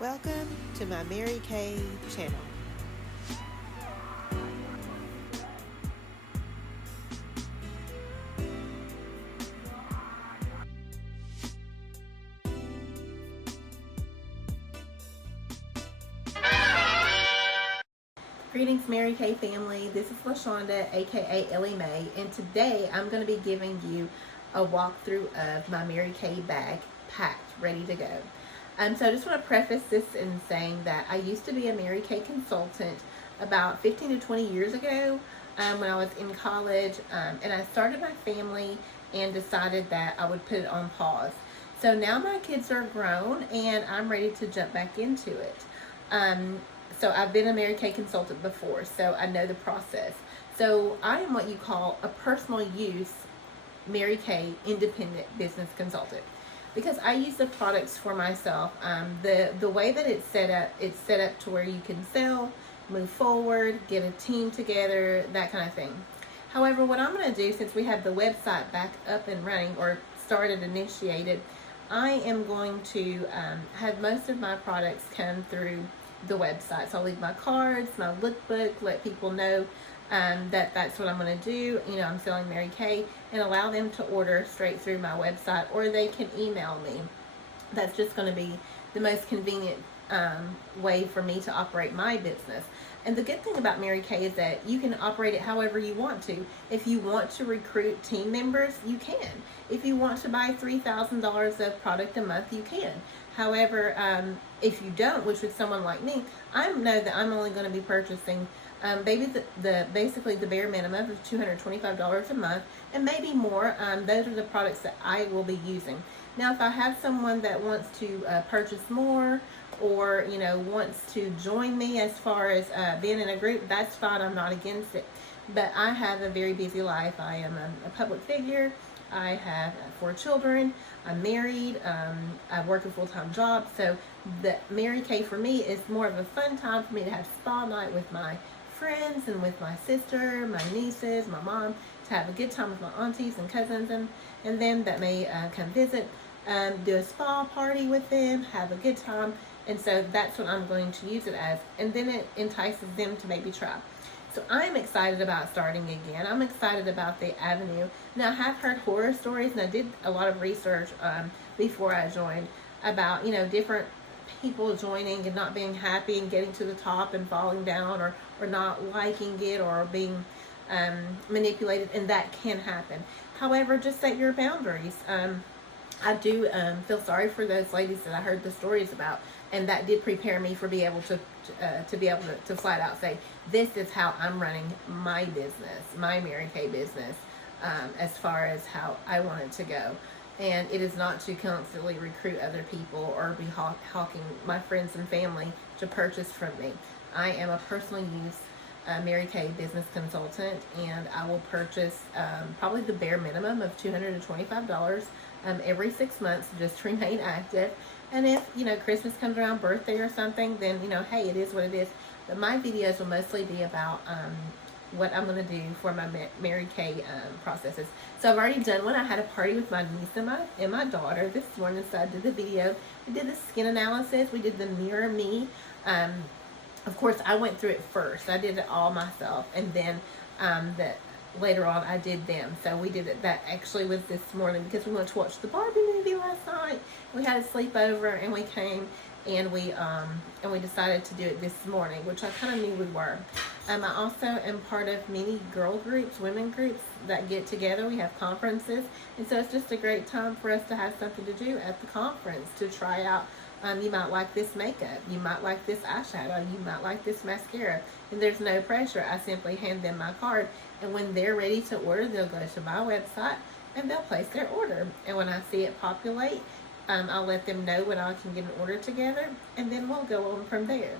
Welcome to my MaryKay channel. Greetings, MaryKay family. This is LaShonda, aka Ellie Mae, and today I'm going to be giving you a walkthrough of my MaryKay bag, packed, ready to go. So I just want to preface this in saying that I used to be a MaryKay consultant about 15 to 20 years ago when I was in college, and I started my family and decided that I would put it on pause. So now my kids are grown and I'm ready to jump back into it. So I've been a MaryKay consultant before, so I know the process. So I am what you call a personal use MaryKay independent business consultant because I use the products for myself. The way that it's set up to where you can sell, move forward, get a team together, that kind of thing. However, what I'm going to do, since we have the website back up and running or initiated, I am going to have most of my products come through the website. So I'll leave my cards, my lookbook, let people know that that's what I'm going to do. You know, I'm selling MaryKay, and allow them to order straight through my website, or they can email me. That's just going to be the most convenient way for me to operate my business. And the good thing about MaryKay is that you can operate it however you want to. If you want to recruit team members, you can. If you want to buy $3,000 of product a month, you can. However, if you don't, which with someone like me, I know that I'm only going to be purchasing basically the bare minimum of $225 a month, and maybe more. Those are the products that I will be using. Now, if I have someone that wants to purchase more, or wants to join me as far as being in a group, that's fine. I'm not against it. But I have a very busy life. I am a public figure. I have 4 children. I'm married. I work a full-time job. So the MaryKay for me is more of a fun time for me to have spa night with my friends and with my sister, my nieces, my mom, to have a good time with my aunties and cousins and them that may come visit, do a spa party with them, have a good time. And so that's what I'm going to use it as. And then it entices them to maybe try. So I'm excited about starting again. I'm excited about the avenue. Now, I have heard horror stories, and I did a lot of research before I joined about, different people joining and not being happy and getting to the top and falling down, or not liking it, or being manipulated, and that can happen. However, just set your boundaries. I do feel sorry for those ladies that I heard the stories about, and that did prepare me for be able to be able to flat out say, this is how I'm running my business, my MaryKay business, as far as how I want it to go. And it is not to constantly recruit other people or be hawking my friends and family to purchase from me. I am a personal use MaryKay business consultant, and I will purchase probably the bare minimum of $225 every 6 months just to remain active. And if Christmas comes around, birthday or something, then hey, it is what it is. But my videos will mostly be about what I'm going to do for my MaryKay processes. So I've already done one. I had a party with my niece and my daughter this morning, so I did the video. We did the skin analysis. We did the mirror me. Of course, I went through it first. I did it all myself, and then later on I did them. So we did it. That actually was this morning because we went to watch the Barbie movie last night. We had a sleepover, and we came and we decided to do it this morning, which I kind of knew we were. I also am part of many girl groups, women groups that get together. We have conferences, and so it's just a great time for us to have something to do at the conference, to try out. You might like this makeup, you might like this eyeshadow, you might like this mascara, and there's no pressure. I simply hand them my card, and when they're ready to order, they'll go to my website and they'll place their order. And when I see it populate, I'll let them know when I can get an order together, and then we'll go on from there.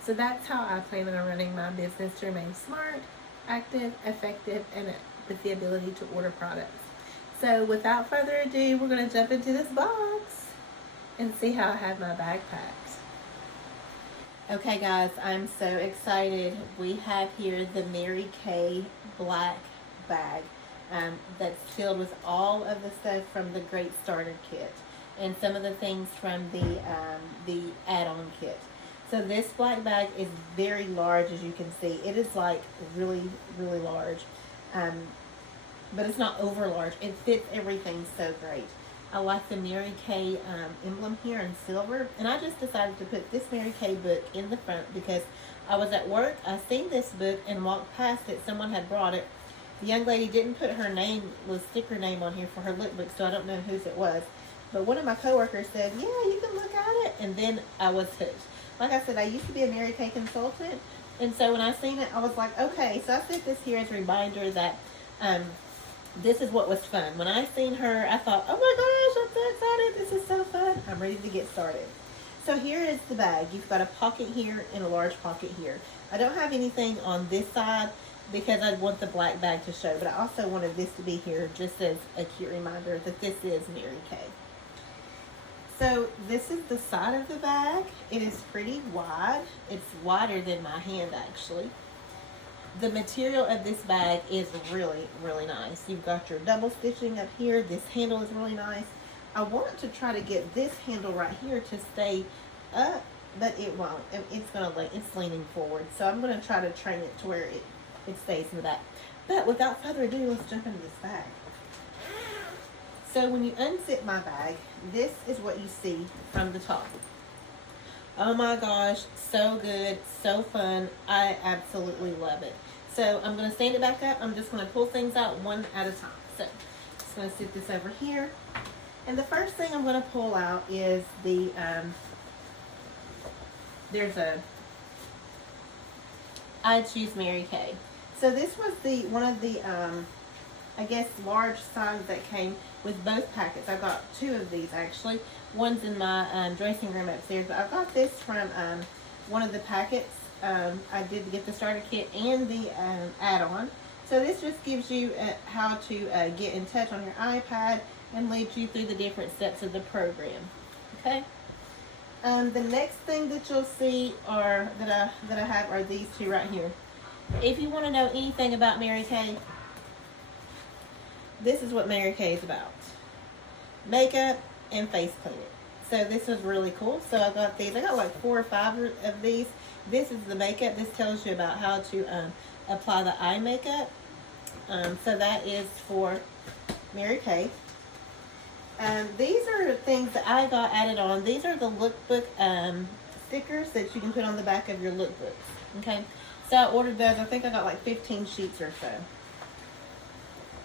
So that's how I plan on running my business, to remain smart, active, effective, and with the ability to order products. So without further ado, we're going to jump into this box and see how I have my bag packed. Okay guys, I'm so excited. We have here the MaryKay black bag that's filled with all of the stuff from the Great Starter Kit. and some of the things from the add-on kit. So this black bag is very large, as you can see. It is like really, really large. But it's not over large. It fits everything so great. I like the MaryKay emblem here in silver. And I just decided to put this MaryKay book in the front because I was at work. I seen this book and walked past it. Someone had brought it. The young lady didn't put her name, the sticker name on here for her lookbook, so I don't know whose it was. But one of my coworkers said, yeah, you can look at it. And then I was hooked. Like I said, I used to be a MaryKay consultant. And so when I seen it, I was like, okay. So I set this here as a reminder that this is what was fun. When I seen her, I thought, oh my gosh, I'm so excited. This is so fun. I'm ready to get started. So here is the bag. You've got a pocket here and a large pocket here. I don't have anything on this side because I want the black bag to show, but I also wanted this to be here just as a cute reminder that this is MaryKay. So this is the side of the bag. It is pretty wide. It's wider than my hand actually. The material of this bag is really, really nice. You've got your double stitching up here. This handle is really nice. I want to try to get this handle right here to stay up, but it won't. It's leaning forward. So I'm going to try to train it to where it stays in the back. But without further ado, let's jump into this bag. So when you unzip my bag, this is what you see from the top. Oh my gosh, so good, so fun. I absolutely love it. So I'm going to stand it back up. I'm just going to pull things out one at a time. So just going to sit this over here. And the first thing I'm going to pull out is the, I choose MaryKay. So this was one of the, I guess, large signs that came with both packets. I got two of these actually. One's in my dressing room upstairs, but I got this from one of the packets. I did get the starter kit and the add-on. So this just gives you how to get in touch on your iPad and leads you through the different steps of the program. Okay. The next thing that you'll see are that I have are these two right here. If you want to know anything about MaryKay, this is what MaryKay is about. Makeup and face cleaning. So this was really cool. So I got these. I got like 4 or 5 of these. This is the makeup. This tells you about how to apply the eye makeup. So that is for MaryKay. These are things that I got added on. These are the lookbook stickers that you can put on the back of your lookbooks. Okay. So I ordered those. I think I got like 15 sheets or so.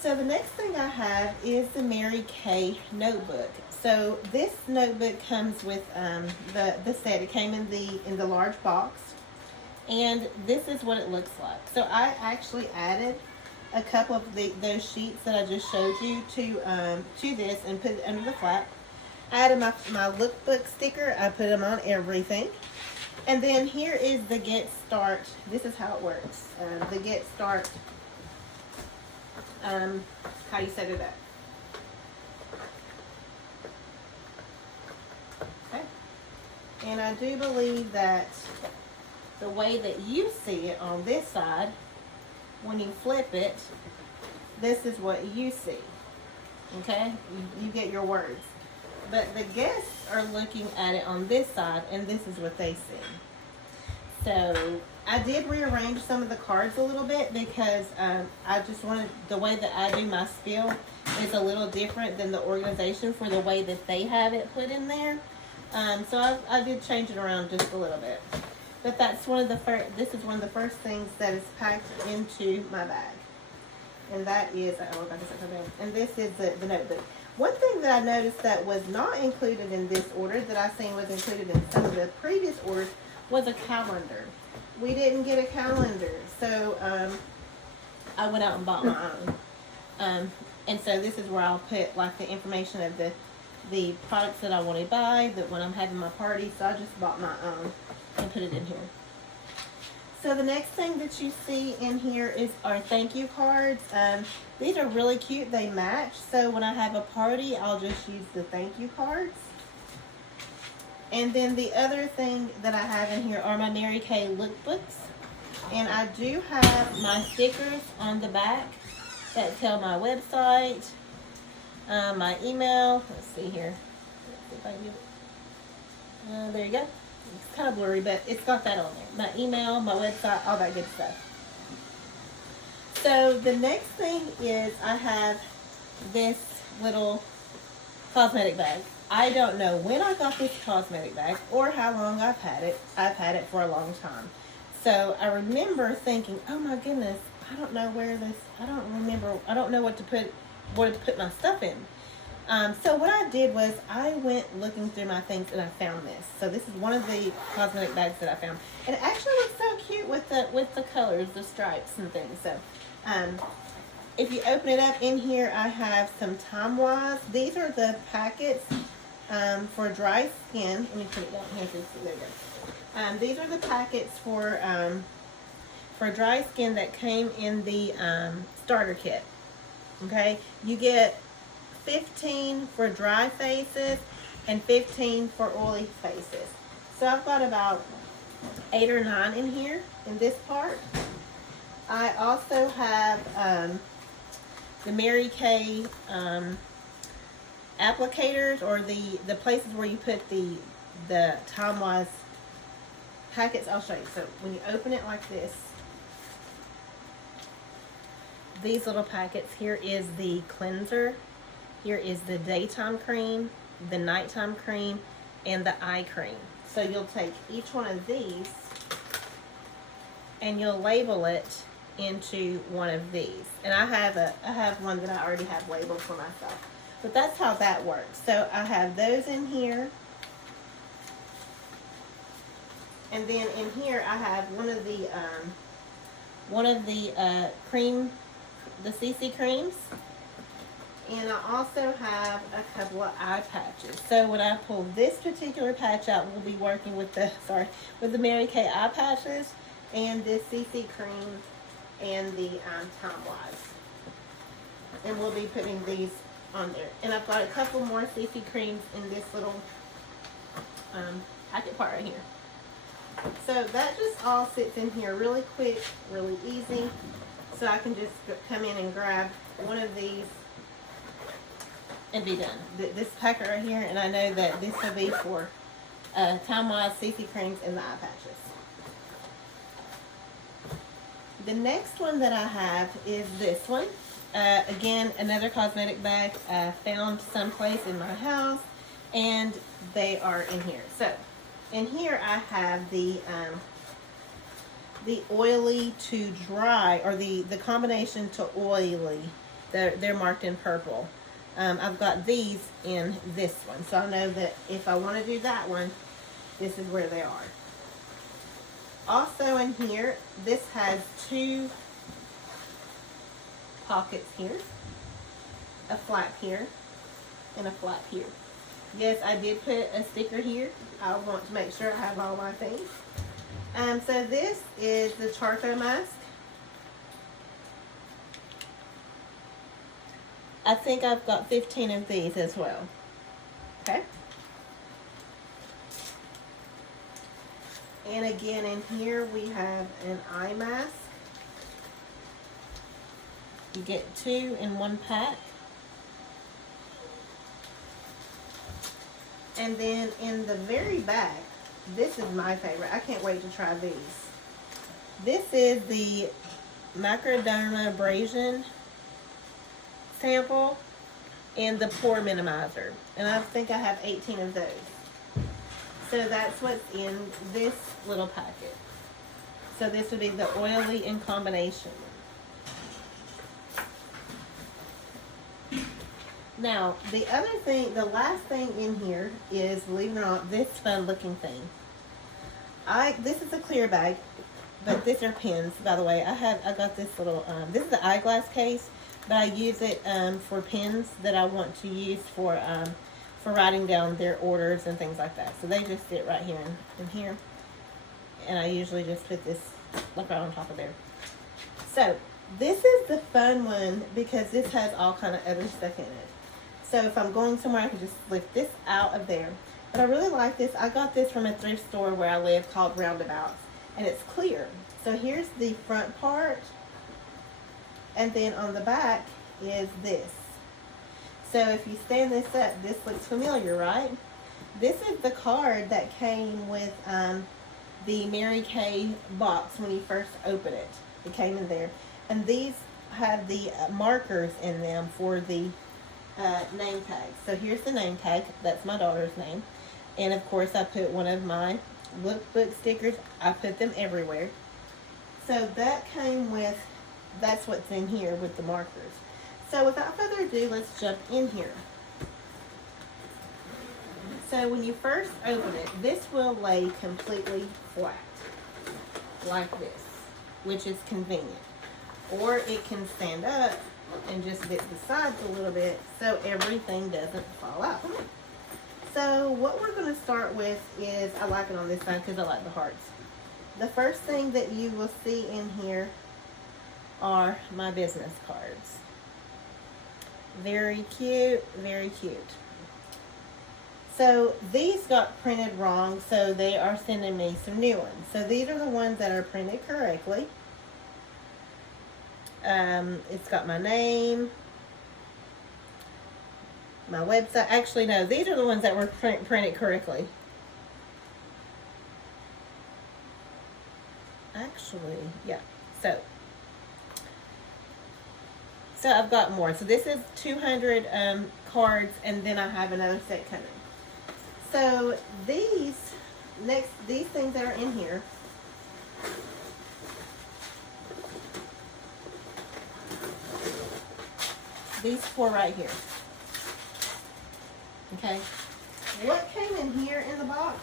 So the next thing I have is the MaryKay notebook. So this notebook comes with the set. It came in the large box, and this is what it looks like. So I actually added a couple of those sheets that I just showed you to this and put it under the flap. I added my lookbook sticker. I put them on everything. And then here is the Get Start. This is how it works. The Get Start. How you set it up. Okay. And I do believe that the way that you see it on this side, when you flip it, this is what you see. Okay? You get your words. But the guests are looking at it on this side, and this is what they see. So I did rearrange some of the cards a little bit because I just wanted, the way that I do my spiel is a little different than the organization for the way that they have it put in there. So I did change it around just a little bit. But that's one of the first, this is one of the first things that is packed into my bag. And that is, and this is the notebook. One thing that I noticed that was not included in this order that I seen was included in some of the previous orders was a calendar. We didn't get a calendar, so I went out and bought my own. And so this is where I'll put like the information of the products that I want to buy, that when I'm having my party. So I just bought my own and put it in here. So the next thing that you see in here is our thank you cards. These are really cute. They match. So when I have a party, I'll just use the thank you cards. And then the other thing that I have in here are my MaryKay lookbooks. And I do have my stickers on the back that tell my website, my email. Let's see here. if I get it. There you go. It's kind of blurry, but it's got that on there. My email, my website, all that good stuff. So the next thing is I have this little cosmetic bag. I don't know when I got this cosmetic bag or how long I've had it. I've had it for a long time. So I remember thinking, oh my goodness, I don't know where this, I don't know what to put my stuff in. So what I did was I went looking through my things and I found this. So this is one of the cosmetic bags that I found. And it actually looks so cute with the colors, the stripes and things. So if you open it up, in here I have some Time Wise. These are the packets for dry skin. Let me put it down here so you see. There you go. These are the packets for dry skin that came in the starter kit. Okay, you get 15 for dry faces and 15 for oily faces. So I've got about 8 or 9 in here in this part. I also have the MaryKay applicators, or the places where you put the Time Wise packets. I'll show you. So when you open it like this, these little packets, here is the cleanser, here is the daytime cream, the nighttime cream, and the eye cream. So you'll take each one of these and you'll label it into one of these. And I have one that I already have labeled for myself. But that's how that works. So I have those in here. And then in here I have one of the cream, the CC creams. And I also have a couple of eye patches. So when I pull this particular patch out, we'll be working with the MaryKay eye patches and this CC cream and the Time Wise. And we'll be putting these on there. And I've got a couple more CC creams in this little packet part right here. So that just all sits in here really quick, really easy. So I can just come in and grab one of these and be done. This packet right here, and I know that this will be for Time Wise, CC creams, and the eye patches. The next one that I have is this one. Again, another cosmetic bag I found someplace in my house, and they are in here. So in here I have the oily to dry, or the combination to oily. They're marked in purple. I've got these in this one, so I know that if I want to do that one, this is where they are. Also in here, this has 2 pockets here, a flap here, and a flap here. Yes, I did put a sticker here. I want to make sure I have all my things. So this is the charcoal mask. I think I've got 15 of these as well. Okay. And again, in here we have an eye mask. You get 2 in one pack. And then in the very back, this is my favorite. I can't wait to try these. This is the Microderma Abrasion sample and the pore minimizer. And I think I have 18 of those. So that's what's in this little packet. So this would be the oily in combination. Now, the last thing in here is, believe it or not, this fun looking thing. This is a clear bag, but these are pins, by the way. I got this little, this is the eyeglass case, but I use it for pins that I want to use for writing down their orders and things like that. So they just sit right here in here. And I usually just put this like right on top of there. So this is the fun one because this has all kind of other stuff in it. So if I'm going somewhere, I can just lift this out of there. But I really like this. I got this from a thrift store where I live called Roundabouts. And it's clear. So here's the front part. And then on the back is this. So if you stand this up, this looks familiar, right? This is the card that came with the MaryKay box when you first open it. It came in there. And these have the markers in them for the name tag. So here's the name tag. That's my daughter's name. And of course I put one of my lookbook stickers. I put them everywhere. So that came with, that's what's in here with the markers. So without further ado, let's jump in here. So when you first open it, this will lay completely flat, like this, which is convenient. Or it can stand up and just dip the sides a little bit so everything doesn't fall out. So what we're going to start with is, I like it on this side because I like the hearts. The first thing that you will see in here are my business cards. Very cute, very cute. So these got printed wrong, so they are sending me some new ones. So these are the ones that are printed correctly. It's got my name, my website. Actually, no, these are the ones that were printed correctly. Actually, yeah. So I've got more. So this is 200 cards, and then I have another set coming. So these things that are in here, these 4 right here. Okay. What came in here in the box?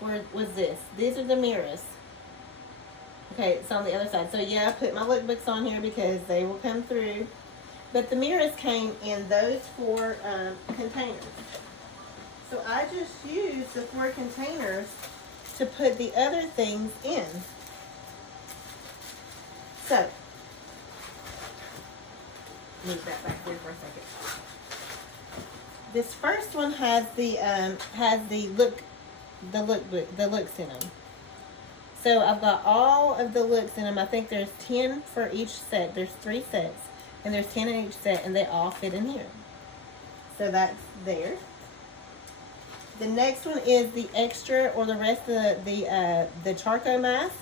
Where was this? These are the mirrors. Okay, it's on the other side. So yeah, I put my lookbooks on here because they will come through. But the mirrors came in those 4 containers. So I just used the 4 containers to put the other things in. So, move that back there for a second. This first one has the looks in them. So I've got all of the looks in them. I think there's 10 for each set. There's 3 sets. And there's 10 in each set, and they all fit in here. So that's there. The next one is the extra, or the rest of the charcoal mask.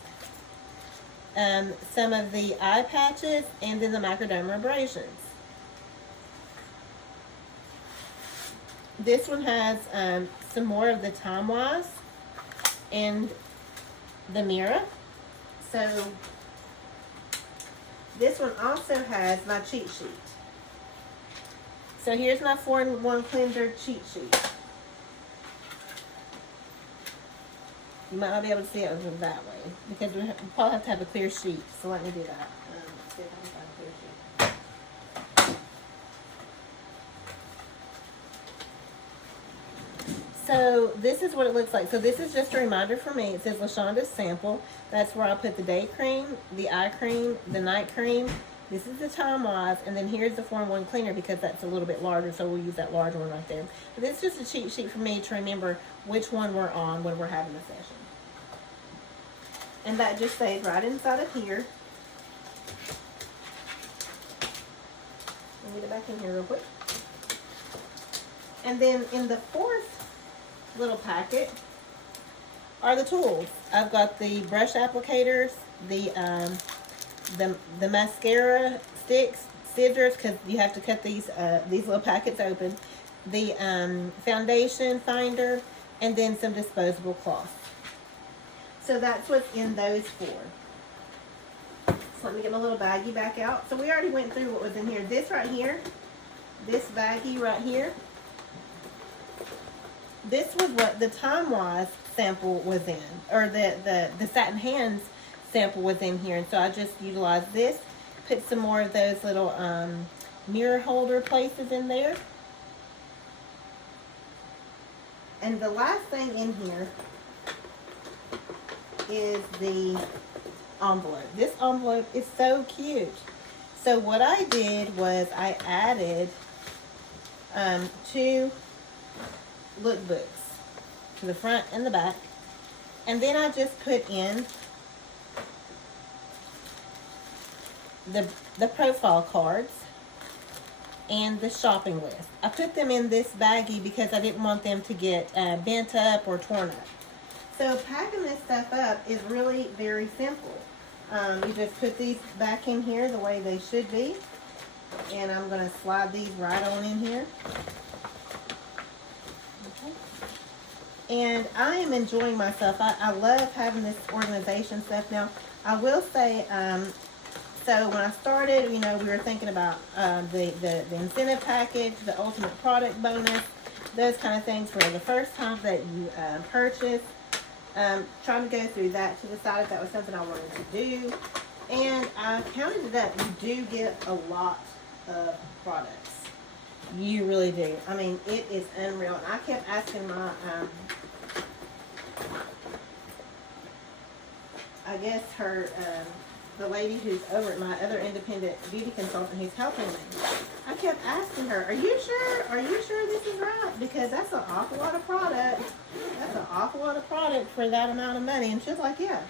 Some of the eye patches, and then the microdermabrasions. This one has some more of the time-wise and the mirror. So this one also has my cheat sheet. So here's my 4-in-1 cleanser cheat sheet. You might not be able to see it that way because we probably have to have a clear sheet. So let me do that. Let's see if I can find a clear sheet. So this is what it looks like. So this is just a reminder for me. It says LaShonda's sample. That's where I put the day cream, the eye cream, the night cream. This is the time-wise, and then here's the 4-in-1 cleaner because that's a little bit larger, so we'll use that larger one right there. But this is just a cheat sheet for me to remember which one we're on when we're having a session. And that just stays right inside of here. Let me get it back in here real quick. And then in the 4th little packet are the tools. I've got the brush applicators, the mascara sticks, scissors, because you have to cut these little packets open, the foundation finder, and then some disposable cloth. So that's what's in those 4. So let me get my little baggie back out. So we already went through what was in here. This right here, this baggie right here, this was what the time-wise sample was in, or the satin hands sample was in here. And so I just utilized this, put some more of those little mirror holder places in there. And the last thing in here is the envelope. This envelope is so cute. So what I did was I added 2 lookbooks to the front and the back, and then I just put in the profile cards and the shopping list. I put them in this baggie because I didn't want them to get bent up or torn up. So packing this stuff up is really very simple. You just put these back in here the way they should be. And I'm going to slide these right on in here. Okay. And I am enjoying myself. I love having this organization stuff. Now, I will say, so when I started, you know, we were thinking about the incentive package, the ultimate product bonus, those kind of things for the first time that you purchase. Trying to go through that to decide if that was something I wanted to do. And I counted it up. You do get a lot of products. You really do. I mean, it is unreal. And I kept asking my, I guess her, the lady who's over at my other independent beauty consultant who's helping me. I kept asking her, are you sure? Are you sure this is right? Because that's an awful lot of product. That's an awful lot of product for that amount of money. And she's like, yeah,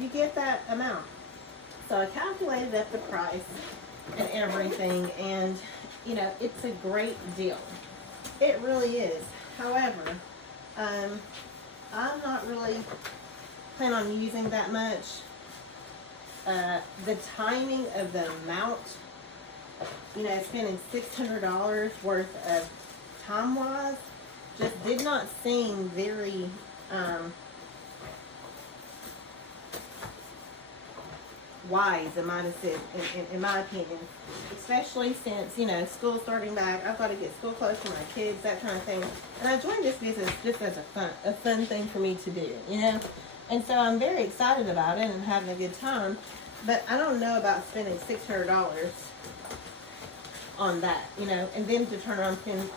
you get that amount. So I calculated up the price and everything, and you know, it's a great deal. It really is. However, I'm not really planning on using that much. The timing of the amount, you know, spending $600 worth of time-wise just did not seem very wise, in my opinion, especially since, you know, school's starting back. I've got to get school clothes for my kids, that kind of thing. And I joined this business just as a fun thing for me to do, you know. And so I'm very excited about it and having a good time. But I don't know about spending $600 on that, you know, and then to turn around and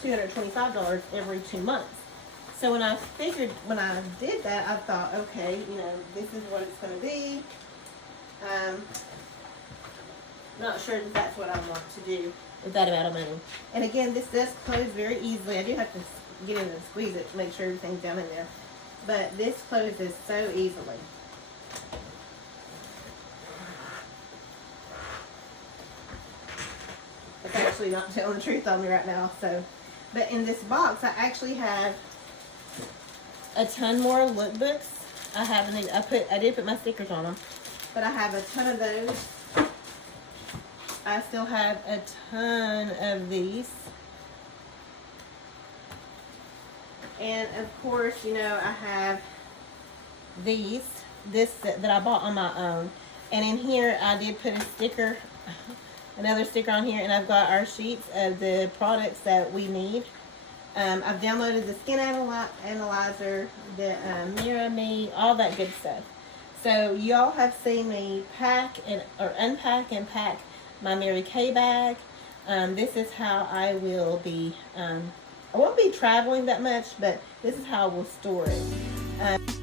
spend $225 every 2 months. So when I did that, I thought, okay, you know, this is what it's going to be. Not sure that that's what I want to do with that amount of money. And again, this does close very easily. I do have to get in and squeeze it to make sure everything's down in there. But this closes so easily. It's actually not telling the truth on me right now. So, but in this box, I actually have a ton more lookbooks. I did put my stickers on them, but I have a ton of those. I still have a ton of these. And of course, you know, I have this that I bought on my own. And in here, I did put a sticker, another sticker on here, and I've got our sheets of the products that we need. I've downloaded the skin analyzer, the Mirror Me, all that good stuff. So y'all have seen me unpack and pack my MaryKay bag. This is how I will be, I won't be traveling that much, but this is how I will store it.